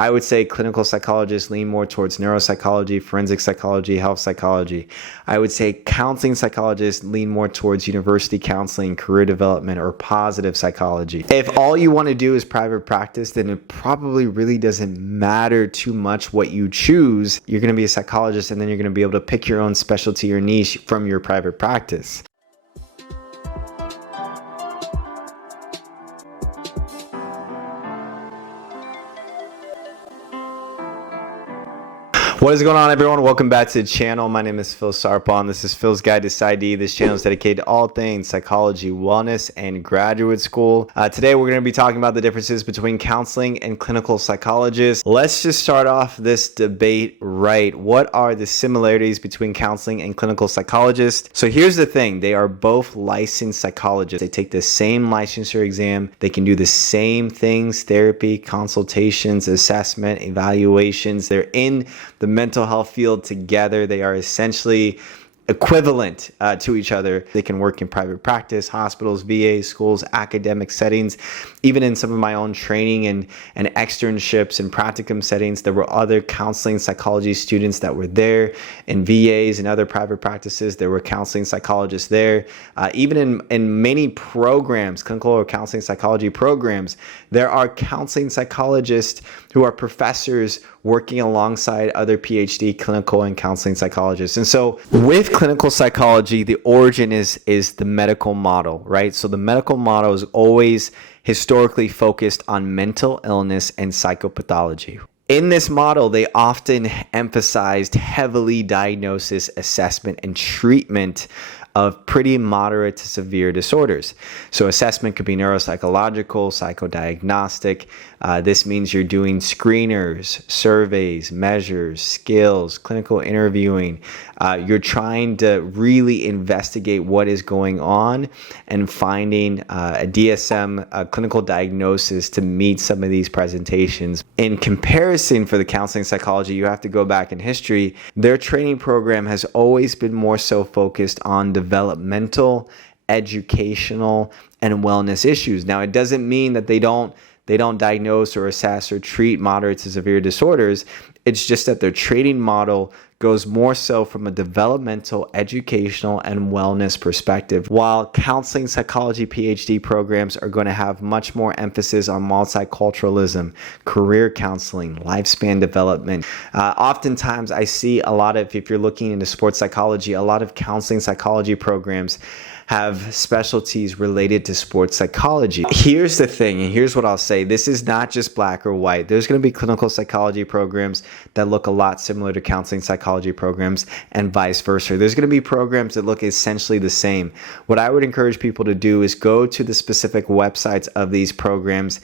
I would say clinical psychologists lean more towards neuropsychology, forensic psychology, health psychology. I would say counseling psychologists lean more towards university counseling, career development, or positive psychology. If all you want to do is private practice, then it probably really doesn't matter too much what you choose. You're going to be a psychologist, and then you're going to be able to pick your own specialty or niche from your private practice. What is going on, everyone? Welcome back to the channel. My name is Phil Sarpon. This is Phil's Guide to PsyD. This channel is dedicated to all things psychology, wellness, and graduate school. Today, we're going to be talking about the differences between counseling and clinical psychologists. Let's just start off this debate right. What are the similarities between counseling and clinical psychologists? So here's the thing. They are both licensed psychologists. They take the same licensure exam. They can do the same things: therapy, consultations, assessment, evaluations. They're in the mental health field together. They are essentially equivalent to each other. They can work in private practice, hospitals, VA, schools, academic settings. Even in some of my own training and externships and practicum settings, there were other counseling psychology students that were there. In VAs and other private practices, there were counseling psychologists there. Even in many programs, clinical or counseling psychology programs, there are counseling psychologists who are professors working alongside other PhD clinical and counseling psychologists. And so with clinical psychology, the origin is the medical model, right? So the medical model is always historically focused on mental illness and psychopathology. In this model, they often emphasized heavily diagnosis, assessment, and treatment of pretty moderate to severe disorders. So assessment could be neuropsychological, psychodiagnostic. This means you're doing screeners, surveys, measures, skills, clinical interviewing. You're trying to really investigate what is going on and finding a DSM, a clinical diagnosis to meet some of these presentations. In comparison, for the counseling psychology, you have to go back in history. Their training program has always been more so focused on developmental, educational, and wellness issues. Now, it doesn't mean that they don't diagnose or assess or treat moderate to severe disorders. It's just that their training model goes more so from a developmental, educational, and wellness perspective, while counseling psychology PhD programs are going to have much more emphasis on multiculturalism, career counseling, lifespan development. Oftentimes, I see a lot of, if you're looking into sports psychology, a lot of counseling psychology programs have specialties related to sports psychology. Here's the thing, and here's what I'll say. This is not just black or white. There's going to be clinical psychology programs that look a lot similar to counseling psychology programs and vice versa. There's going to be programs that look essentially the same. What I would encourage people to do is go to the specific websites of these programs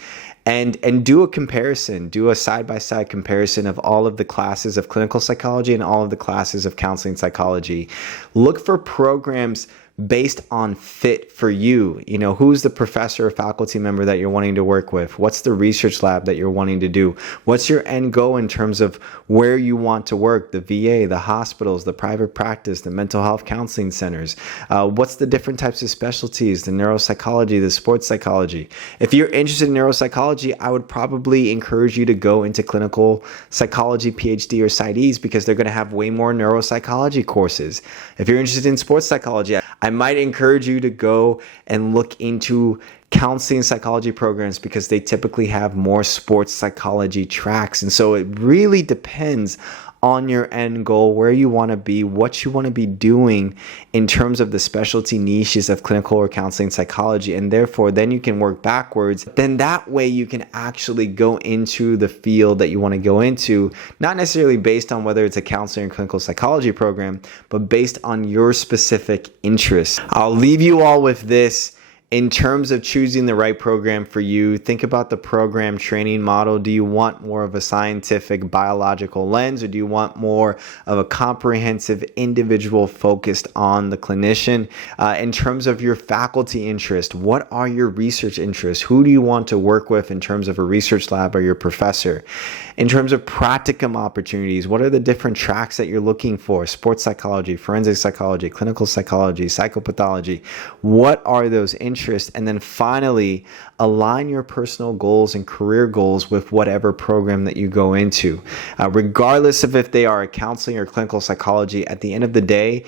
and do a comparison, do a side-by-side comparison of all of the classes of clinical psychology and all of the classes of counseling psychology. Look for programs based on fit for you. You know, who's the professor or faculty member that you're wanting to work with? What's the research lab that you're wanting to do? What's your end goal in terms of where you want to work? The VA, the hospitals, the private practice, the mental health counseling centers. What's the different types of specialties? The neuropsychology, the sports psychology. If you're interested in neuropsychology, I would probably encourage you to go into clinical psychology PhD or PsyDs, because they're going to have way more neuropsychology courses. If you're interested in sports psychology, I might encourage you to go and look into counseling psychology programs, because they typically have more sports psychology tracks. And so it really depends on your end goal, where you want to be, what you want to be doing in terms of the specialty niches of clinical or counseling psychology. And therefore, then you can work backwards. Then that way you can actually go into the field that you want to go into, not necessarily based on whether it's a counseling or clinical psychology program, but based on your specific interests. I'll leave you all with this. In terms of choosing the right program for you, think about the program training model. Do you want more of a scientific biological lens, or do you want more of a comprehensive individual focused on the clinician? In terms of your faculty interest, what are your research interests? Who do you want to work with in terms of a research lab or your professor? In terms of practicum opportunities, what are the different tracks that you're looking for? Sports psychology, forensic psychology, clinical psychology, psychopathology. What are those interests? And then finally, align your personal goals and career goals with whatever program that you go into. Regardless of if they are a counseling or clinical psychology, at the end of the day,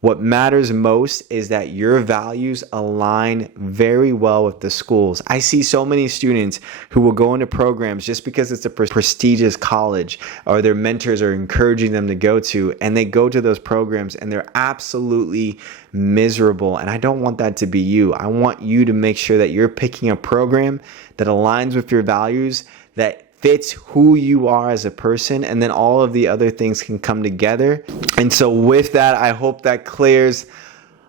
what matters most is that your values align very well with the schools. I see so many students who will go into programs just because it's a prestigious college or their mentors are encouraging them to go to, and they go to those programs and they're absolutely miserable. And I don't want that to be you. I want you to make sure that you're picking a program that aligns with your values, that fits who you are as a person, and then all of the other things can come together. And so with that, I hope that clears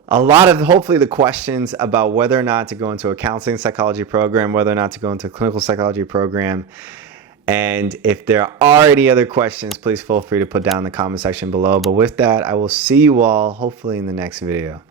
a lot of hopefully the questions about whether or not to go into a counseling psychology program, whether or not to go into a clinical psychology program. And if there are any other questions, please feel free to put down in the comment section below. But with that, I will see you all hopefully in the next video.